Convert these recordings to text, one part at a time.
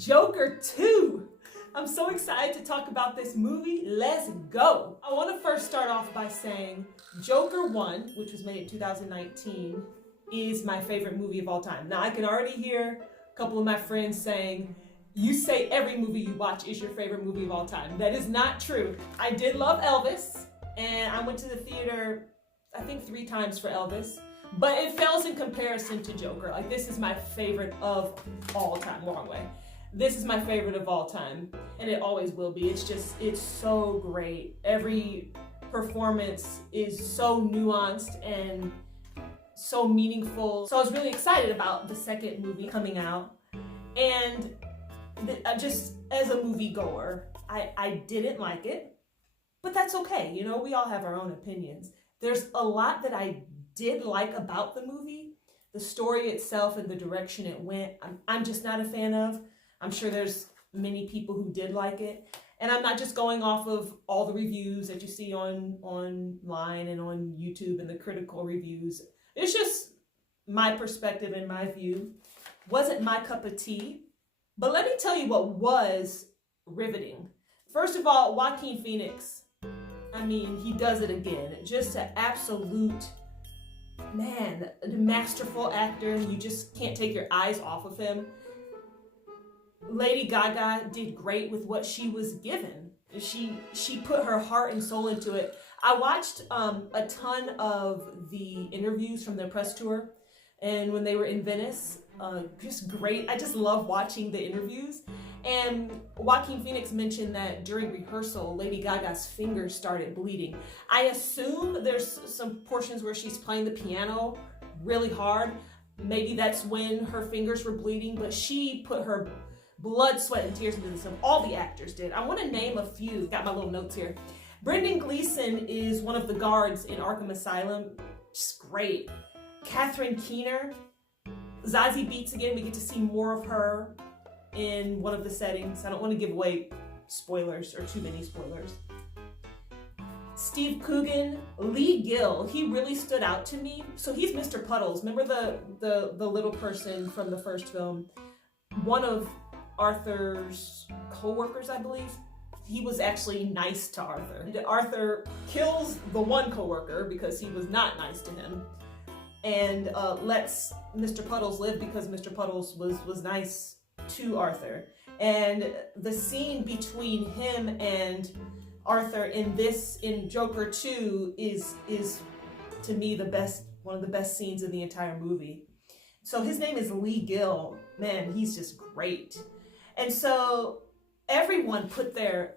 Joker 2. I'm so excited to talk about this movie. Let's go. I want to first start off by saying Joker 1, which was made in 2019, is my favorite movie of all time. Now, I can already hear a couple of my friends saying, you say every movie you watch is your favorite movie of all time. That is not true. I did love Elvis, and I went to the theater, I think 3 times for Elvis, but it fails in comparison to Joker. Like, this is my favorite of all time. Wrong way. This is my favorite of all time, and it always will be. It's so great. Every performance is so nuanced and so meaningful. So I was really excited about the second movie coming out, and just as a moviegoer, I didn't like it, but that's okay. You know, we all have our own opinions. There's a lot that I did like about the movie. The story itself and the direction it went, I'm just not a fan of. I'm sure there's many people who did like it. And I'm not just going off of all the reviews that you see online and on YouTube and the critical reviews. It's just my perspective and my view. Wasn't my cup of tea. But let me tell you what was riveting. First of all, Joaquin Phoenix. I mean, he does it again. Just an absolute, man, masterful actor. You just can't take your eyes off of him. Lady Gaga did great with what she was given. She put her heart and soul into it. I watched a ton of the interviews from their press tour, and when they were in Venice, just great. I just love watching the interviews. And Joaquin Phoenix mentioned that during rehearsal, Lady Gaga's fingers started bleeding. I assume there's some portions where she's playing the piano really hard. Maybe that's when her fingers were bleeding, but she put her blood, sweat, and tears into this. All the actors did. I want to name a few. Got my little notes here. Brendan Gleeson is one of the guards in Arkham Asylum. Just great. Catherine Keener. Zazie Beetz again. We get to see more of her in one of the settings. I don't want to give away spoilers or too many spoilers. Steve Coogan, Lee Gill, he really stood out to me. So he's Mr. Puddles. Remember the little person from the first film? One of Arthur's co-workers, I believe. He was actually nice to Arthur. Arthur kills the one co-worker because he was not nice to him, and lets Mr. Puddles live because Mr. Puddles was nice to Arthur. And the scene between him and Arthur in Joker 2 is to me one of the best scenes in the entire movie. So his name is Lee Gill. Man, he's just great. And so everyone put their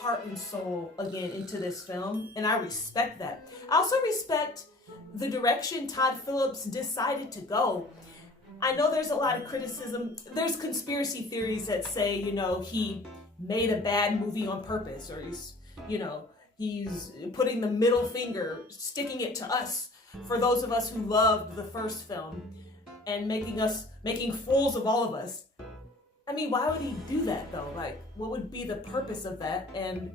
heart and soul again into this film, and I respect that. I also respect the direction Todd Phillips decided to go. I know there's a lot of criticism. There's conspiracy theories that say, you know, he made a bad movie on purpose, or he's putting the middle finger, sticking it to us, for those of us who loved the first film, and making fools of all of us. I mean, why would he do that though? Like, what would be the purpose of that? And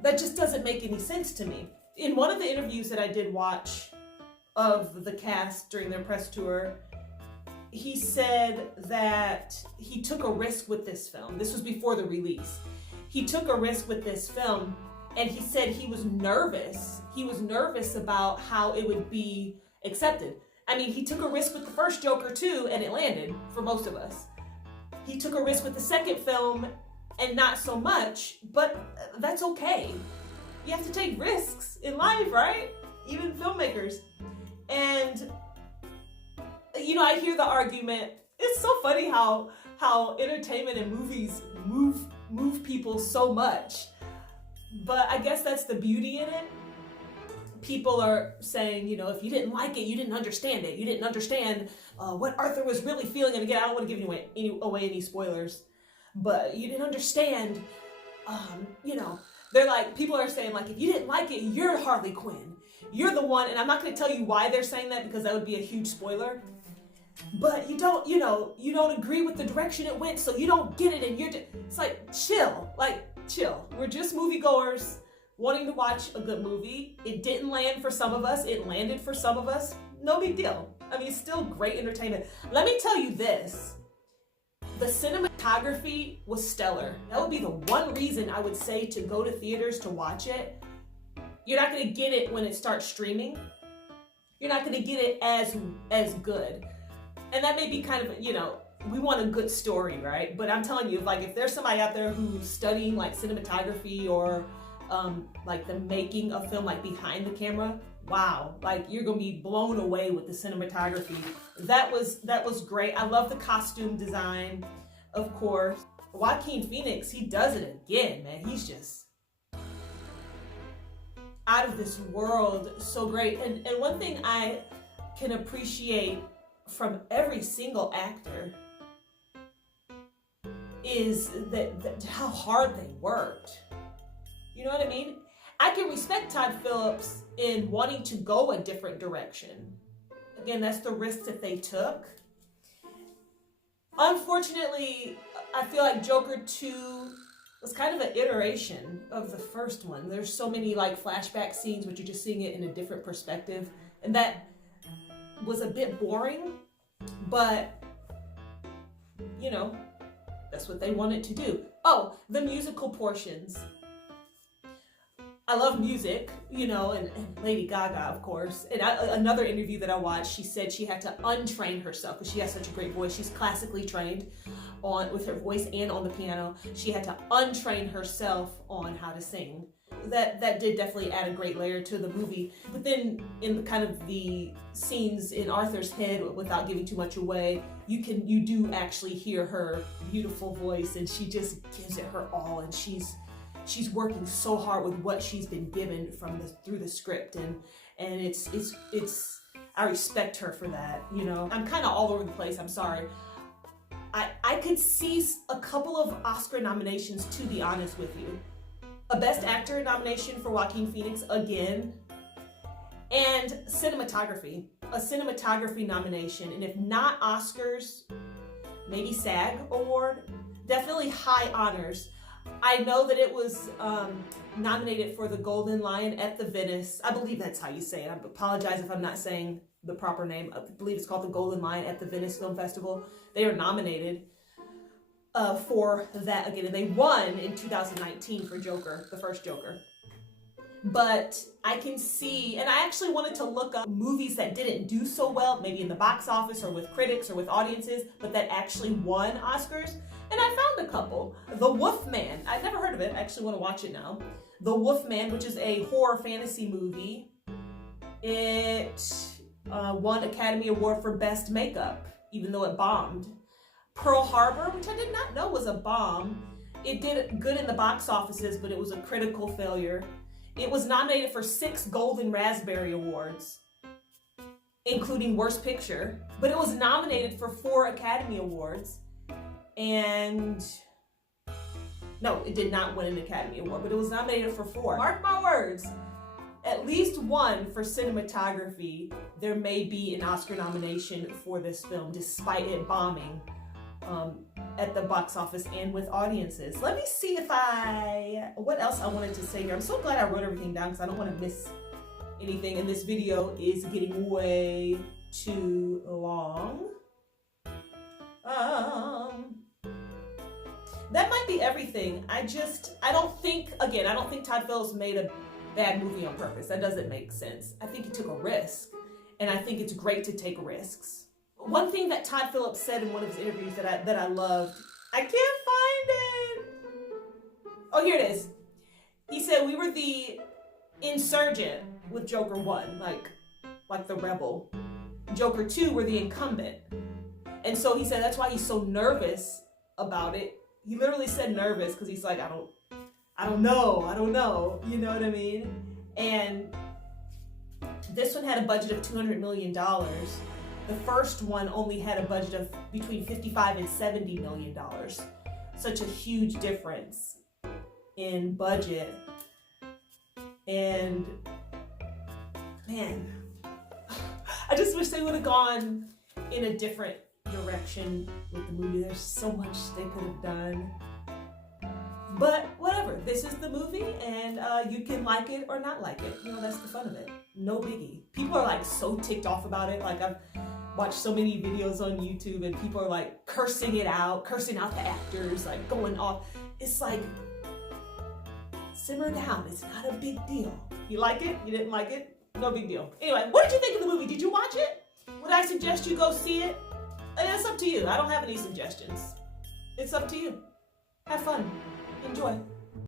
that just doesn't make any sense to me. In one of the interviews that I did watch of the cast during their press tour, he said that he took a risk with this film. This was before the release. He took a risk with this film, and he said he was nervous. He was nervous about how it would be accepted. I mean, he took a risk with the first Joker too, and it landed for most of us. He took a risk with the second film, and not so much, but that's okay. You have to take risks in life, right? Even filmmakers. And, you know, I hear the argument, it's so funny how entertainment and movies move people so much. But I guess that's the beauty in it. People are saying, you know, if you didn't like it, you didn't understand it. You didn't understand what Arthur was really feeling. And again, I don't want to give away any spoilers, but you didn't understand, they're like, people are saying, like, if you didn't like it, you're Harley Quinn. You're the one, and I'm not going to tell you why they're saying that because that would be a huge spoiler. But you don't agree with the direction it went, so you don't get it, and it's like, chill. We're just moviegoers wanting to watch a good movie. It didn't land for some of us. It landed for some of us. No big deal. I mean, it's still great entertainment. Let me tell you this. The cinematography was stellar. That would be the one reason I would say to go to theaters to watch it. You're not gonna get it when it starts streaming. You're not gonna get it as good. And that may be kind of, we want a good story, right? But I'm telling you, like, if there's somebody out there who's studying like cinematography or like the making of film, like behind the camera, wow, like you're gonna be blown away with the cinematography. That was great. I love the costume design, of course. Joaquin Phoenix, he does it again, man. He's just out of this world, so great. And one thing I can appreciate from every single actor is that how hard they worked. You know what I mean? I can respect Todd Phillips in wanting to go a different direction. Again, that's the risk that they took. Unfortunately, I feel like Joker 2 was kind of an iteration of the first one. There's so many like flashback scenes, but you're just seeing it in a different perspective. And that was a bit boring, but that's what they wanted to do. Oh, the musical portions. I love music, and Lady Gaga, of course. And another interview that I watched, she said she had to untrain herself because she has such a great voice. She's classically trained with her voice and on the piano. She had to untrain herself on how to sing. That did definitely add a great layer to the movie. But then in kind of the scenes in Arthur's head, without giving too much away, you do actually hear her beautiful voice, and she just gives it her all, and she's working so hard with what she's been given through the script, and it's I respect her for that. I'm kind of all over the place. I'm sorry. I could see a couple of Oscar nominations, to be honest with you. A Best Actor nomination for Joaquin Phoenix again, and cinematography. A cinematography nomination, and if not Oscars, maybe SAG award. Definitely high honors. I know that it was nominated for the Golden Lion at the Venice. I believe that's how you say it. I apologize if I'm not saying the proper name. I believe it's called the Golden Lion at the Venice Film Festival. They were nominated for that again, and they won in 2019 for Joker, the first Joker. But I can see, and I actually wanted to look up movies that didn't do so well, maybe in the box office or with critics or with audiences, but that actually won Oscars. And I found a couple. The Wolfman. I've never heard of it. I actually want to watch it now. The Wolfman, which is a horror fantasy movie. It won Academy Award for Best Makeup, even though it bombed. Pearl Harbor, which I did not know was a bomb. It did good in the box offices, but it was a critical failure. It was nominated for 6 Golden Raspberry Awards, including Worst Picture, but it was nominated for 4 Academy Awards. And no, it did not win an Academy Award, but it was nominated for 4. Mark my words, at least one for cinematography. There may be an Oscar nomination for this film, despite it bombing at the box office and with audiences. Let me see what else I wanted to say here. I'm so glad I wrote everything down because I don't want to miss anything, and this video is getting way too long. That might be everything. I don't think Todd Phillips made a bad movie on purpose. That doesn't make sense. I think he took a risk, and I think it's great to take risks. One thing that Todd Phillips said in one of his interviews that I loved, I can't find it. Oh, here it is. He said, we were the insurgent with Joker 1, like the rebel. Joker 2 were the incumbent. And so he said that's why he's so nervous about it. He literally said nervous because he's like, I don't know. You know what I mean? And this one had a budget of $200 million. The first one only had a budget of between $55 and $70 million. Such a huge difference in budget. And man, I just wish they would have gone in a different direction with the movie. There's so much they could have done. But whatever, this is the movie, and you can like it or not like it. That's the fun of it. No biggie. People are so ticked off about it. watch so many videos on YouTube and people are like cursing out the actors, like going off. It's like, simmer down, it's not a big deal. You like it? You didn't like it? No big deal. Anyway, what did you think of the movie? Did you watch it? Would I suggest you go see it? It's up to you. I don't have any suggestions. It's up to you. Have fun. Enjoy.